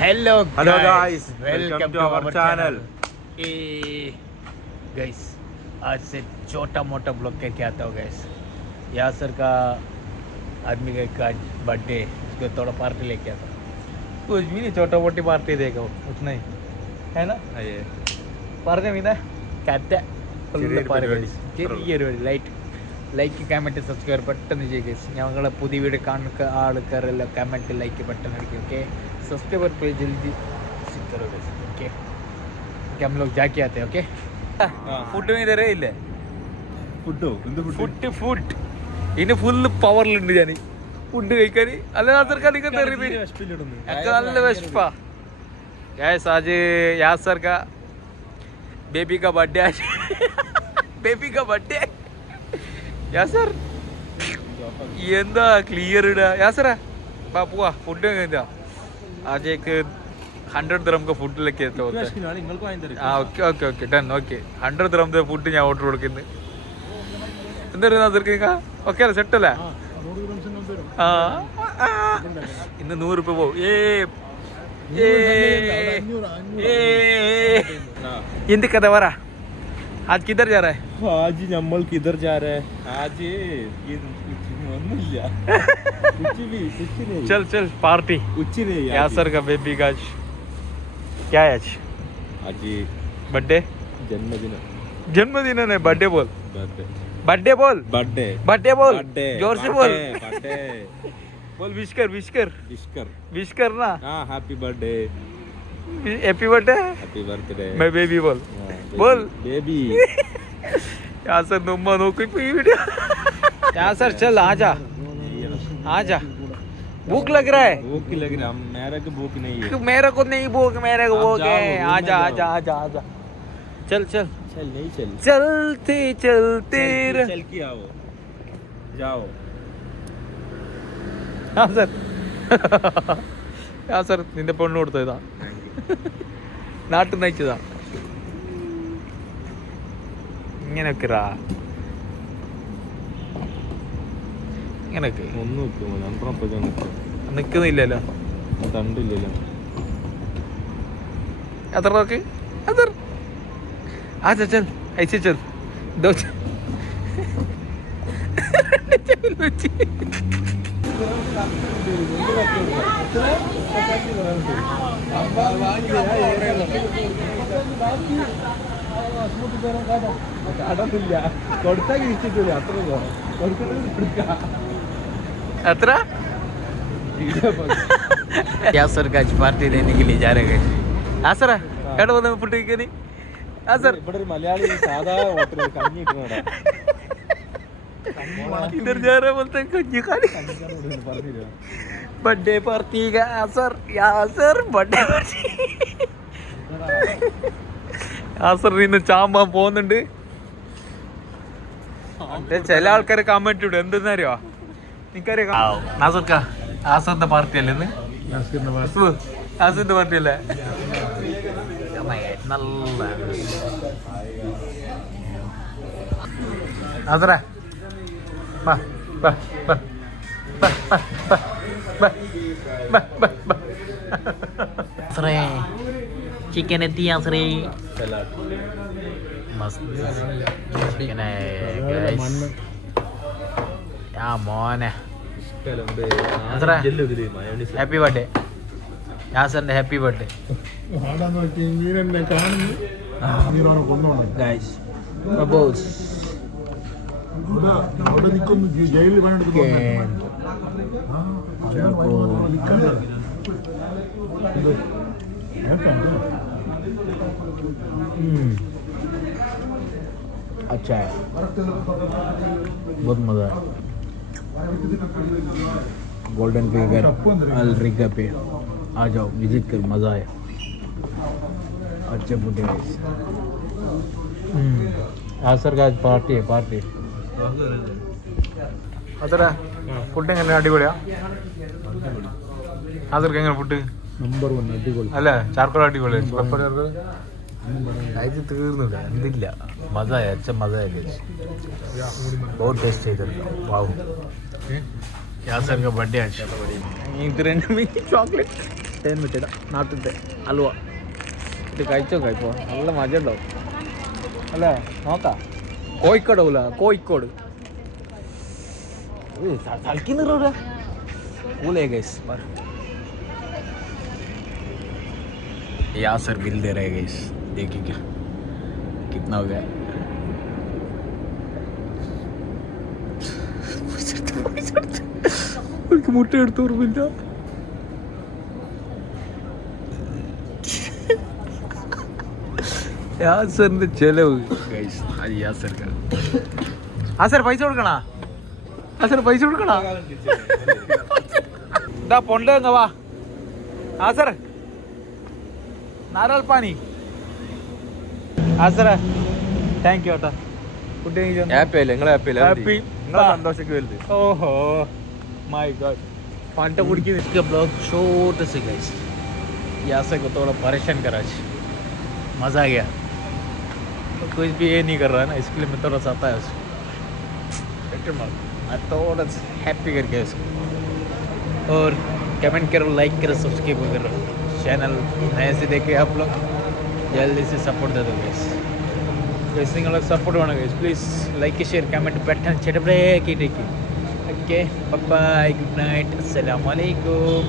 Hello guys, welcome to our channel. Guys आज से छोटा मोटा ब्लॉग करके आता हूँ गाइस। यासर का आदमी का आज बर्थडे, उसको थोड़ा पार्टी लेके आता हूँ। कुछ भी नहीं, छोटा मोटी पार्टी देगा उतना ही है ना। പറഞ്ഞ മീന കറ്റ ചെറിയൊരു ലൈക്ക് കമൻറ്റ് സബ്സ്ക്രൈബ് പെട്ടെന്ന് ചെയ്യുക. ഞങ്ങളെ പുതിയ വീഡിയോ കാണുന്ന ആൾക്കാരെല്ലാം കമൻറ്റ് ലൈക്ക് പെട്ടെന്ന് അടിക്കും. ओके सब्सक्राइबर पे जल्दी करो ओके ओके हम लोग जाके आते हैं. ओके ഫുഡ് നീ തരേ ഇല്ലേ? ഫുഡ് ഇനി ഫുള്ള് പവറിലുണ്ട് ഞാൻ ഫുഡ് കഴിക്കാൻ. അല്ല നാസർക്കാർക്ക് നല്ല വിശപ്പാ. ഗൈസ് आज यासर का बेबी का बर्थडे आज बेबी का बर्थडे यासर എന്താ ക്ലിയർ ഇടാ यासरा ബാ പോവാ ഫുഡ് കഴിഞ്ഞാ. आज एक 100 dirham का फूड लेके आता होता है. Okay okay okay done. Okay 100 dirham का फूड ഞാൻ ഓർഡർ കൊടുക്കുന്നു. എന്തായിരുന്നു അതിർക്കാ? ഓക്കെ അല്ലേ, സെറ്റ് അല്ലേ? ഇന്ന് 100 രൂപ പോകും. എന്ത് കഥ പറ? आज किधर जा रहा है? आज നമ്മൾ किधर जा रहे हैं? आज ഒന്നുമില്ല. चल चल पार्टी कुछ नहीं. यासर का बेबी का आज क्या है? आज बर्थडे जन्मदिन है. बर्थडे बोल, बर्थडे बोल, बर्थडे बोल, जोर से बोल. बोल विश कर ना. Happy birthday, happy birthday. मैं बेबी बोल बेबी. यासर नुम्मा नोकी पे वीडियो. यासर चल आजा. भूख लग रहा है. मेरे को भूख नहीं है. मेरे को नहीं भूख, मेरे को भूख है. आजा. चल नहीं चल. चलते चल के आओ, जाओ. यासर നിന്റെ പെണ്ണ് കൊടുത്തതാ, നാട്ടിൽ നയിച്ചതാ. ഇങ്ങനെയൊക്കെ ഇങ്ങനൊക്കെ നിക്കുന്നില്ലല്ലോ, തണ്ടില്ലല്ലോ. എത്ര നോക്ക് അത്ര. ആച്ചാ ചൽ ഐസി ചൽ ദോ अतरा यासर का आज पार्टी देने के लिए जा रहे हैं. आसरा എവിടെ വന്ന് ഫുഡ് കഴിക്കാൻ? ആസർ മലയാളി സാധാ ഹോട്ടലിൽ കഞ്ഞി കിട്ടുന്നതാ. इधर जा रहा बोलते हैं कन्या खाने. बर्थडे पार्टी का यासर बर्थडे पार्टी. यासर ഇന്ന് ചാമ്പാൻ പോകുന്നുണ്ട്. ചില ആൾക്കാരെ കമന്റ് ഇടും, എന്തെന്നറിയോ? നിനക്കറിയാം ആസറിന്റെ പാർട്ടി അല്ലേ ഇന്ന്? ആസറിന്റെ പാർട്ടി അല്ലേ? നല്ല ആസറ ചിക്കൻ എത്തി. ആസറേ മസ്ത് ചിക്കൻ മോനെ. ഹാപ്പി ബർത്ത്ഡേ യാസറിന്റെ, ഹാപ്പി ബർത്ത്ഡേ ഗൈസ്. ബബോസ് अच्छा है, बहुत मज़ा है. गोल्डन फिगर अल रिगा पे आ जाओ, विजिट कर, मज़ा है. अच्छे फूटे यासर का आज पार्टी है. അത്ര ഫുഡ് എങ്ങനെ? അടിപൊളിയാ? ആസർക്ക് എങ്ങനെ ഫുഡ്? നമ്പർ 1 അടിപൊളി അല്ല? ചാർക്കോൾ അടിപൊളി. ഇത് തീർന്നില്ല, എന്തില്ല മസായ, അച്ഛൻ മസായ बहुत टेस्ट है इधर. वाह यासर का बर्थडे आज. इधर चॉकलेट തേൻ മിഠായി നാട്ടിലത്തെ അലുവ. ഇത് കഴിച്ചോ കഴിപ്പോ, നല്ല മജ ഉണ്ടാവും അല്ലേ? നോക്കാം. കോഴിക്കോട് കോഴിക്കോട് തളിക്കുന്ന കൂലേ ഗൈസ്. यासर बिल दे रहे हैं इस, देखिए क्या कितना हो गया. उनकी मुट्ठे എടുത്തു ഓർമ്മില്ല. യാസറിന്റെ ചെലവ് ഗൈസ്. അത് യാസർക്ക്. ആസർ പൈസ കൊടുക്കണ, ആസർ പൈസ കൊടുക്കണ. ഇതാ പൊണ്ടങ്ങ വാ ആസർ. നാരൽ പാനി ആസറ. താങ്ക് യു കേട്ടോ. ഫുഡ് ഹാപ്പി ആയില്ലേ? നിങ്ങളെ ഹാപ്പി അല്ലേ? ഹാപ്പി. നിങ്ങളെ സന്തോഷക്ക് വലുത്. ओहो माय गॉड. फांटा उड़ के इसका ब्लॉग छोटे से गाइस. यासर को थोड़ा परेशान करा, मज़ा आ गया. कुछ भी ये नहीं कर रहा है ना, इसके लिए मैं थोड़ा सा आता है उसको. मैं थोड़ा हैप्पी कर गया उसको. और कमेंट करो, लाइक करो, सब्सक्राइब करो. चैनल नए से देखे आप लोग जल्दी से सपोर्ट दे दो गैस. ഗൈസ് നിങ്ങളെ സപ്പോർട്ട് വേണം guys. Please like share comment button ചെറുതാക്കിയിട്ടേക്ക്. ഓക്കെ ബൈ, ഗുഡ് നൈറ്റ്, അസ്സലാമു അലൈക്കും.